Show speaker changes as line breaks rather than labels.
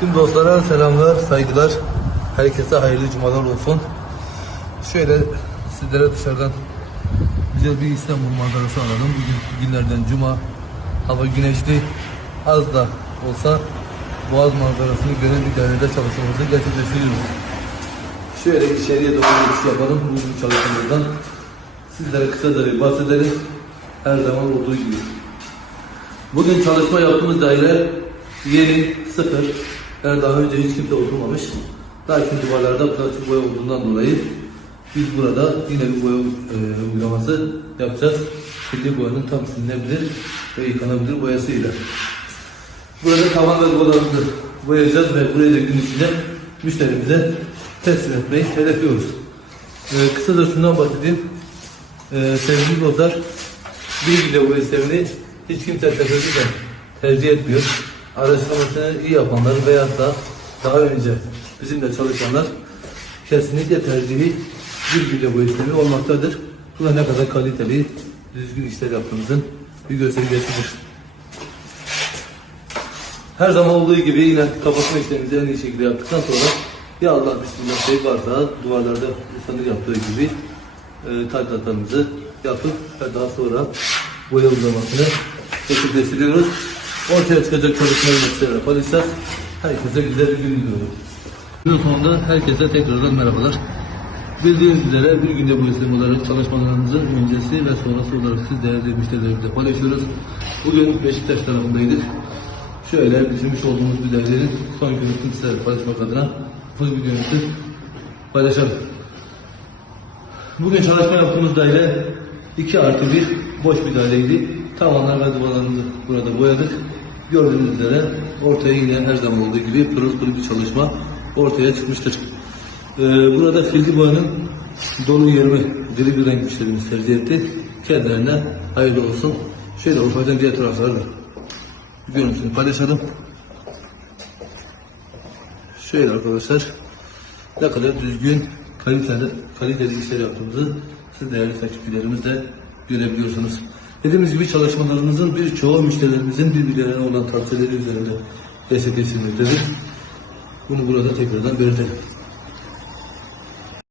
Tüm dostlara selamlar, saygılar. Herkese hayırlı cumalar olsun. Şöyle sizlere dışarıdan güzel bir İstanbul manzarası alalım. Bugün günlerden cuma. Hava güneşli. Az da olsa Boğaz manzarasını gören bir dairede çalışmamızı gerçekleştiriyoruz. Şöyle içeriye doğru geçiş yapalım bugün çalışmamızdan. Sizlere kısaca bir bahsedelim. Her zaman olduğu gibi. Bugün çalışma yaptığımız daire yeni, sıfır. Yani daha önce hiç kimse oturmamış. Lakin duvarlarda plastik boya olduğundan dolayı biz burada yine bir boya e, uygulaması yapacağız. Kirli boyanın tam silinebilir ve yıkanabilir boyasıyla. Burada tavan ve duvarlarımızı boyayacağız ve burayı da gün içinde müşterimize teslim etmeyi hedefliyoruz. Ee, kısaca şundan bahsedeyim. Ee, sevgili dostlar, bir bile bu sistemini hiç kimse teferruatla tercih etmiyor. Araştırmasını iyi yapanlar veya da daha önce bizimle çalışanlar kesinlikle tercihi bir bile bu sistemi olmaktadır. Bu da ne kadar kaliteli, düzgün işler yaptığımızın bir göstergesidir. Her zaman olduğu gibi yine kapatma işlemimizi en iyi şekilde yaptıktan sonra ya Allah bismillah şey varsa duvarlarda insanın yaptığı gibi e, tadilatlarımızı yapıp daha sonra boya uygulamasını gerçekleştiriyoruz. Ortaya çıkacak çalışmaları sizlere paylaşacağız. Herkese güzel bir gün diliyorum. Günün sonunda herkese tekrardan merhabalar. Bildiğiniz üzere bir günde bu isim olarak çalışmalarımızın öncesi ve sonrası olarak siz değerli müşterilerimizle paylaşıyoruz. Bugün Beşiktaş tarafındaydık. Şöyle düşünmüş olduğumuz bir dairenin son görüntüsünü sizlerle paylaşmak adına bu videomuzu paylaşalım. Bugün çalışma yaptığımız daire 2 artı 1 boş bir daireydi. Tavanlar ve duvarlarımızı burada boyadık. Gördüğünüz üzere ortaya yine her zaman olduğu gibi pırıl pırıl bir çalışma ortaya çıkmıştır. Ee, burada fildi boyanın dolu yerimi diri bir renk müşterimiz tercih etti. Kendilerine hayırlı olsun. Şöyle ufaktan diğer taraflara da görüntüsünü paylaşalım. Şöyle arkadaşlar ne kadar düzgün kaliteli, kaliteli işler yaptığımızı siz değerli takipçilerimiz de görebiliyorsunuz. Dediğimiz gibi çalışmalarımızın birçoğu müşterilerimizin birbirlerine olan tavsiyeleri üzerinde gerçekleştirilmektedir. Bunu burada tekrardan belirtelim.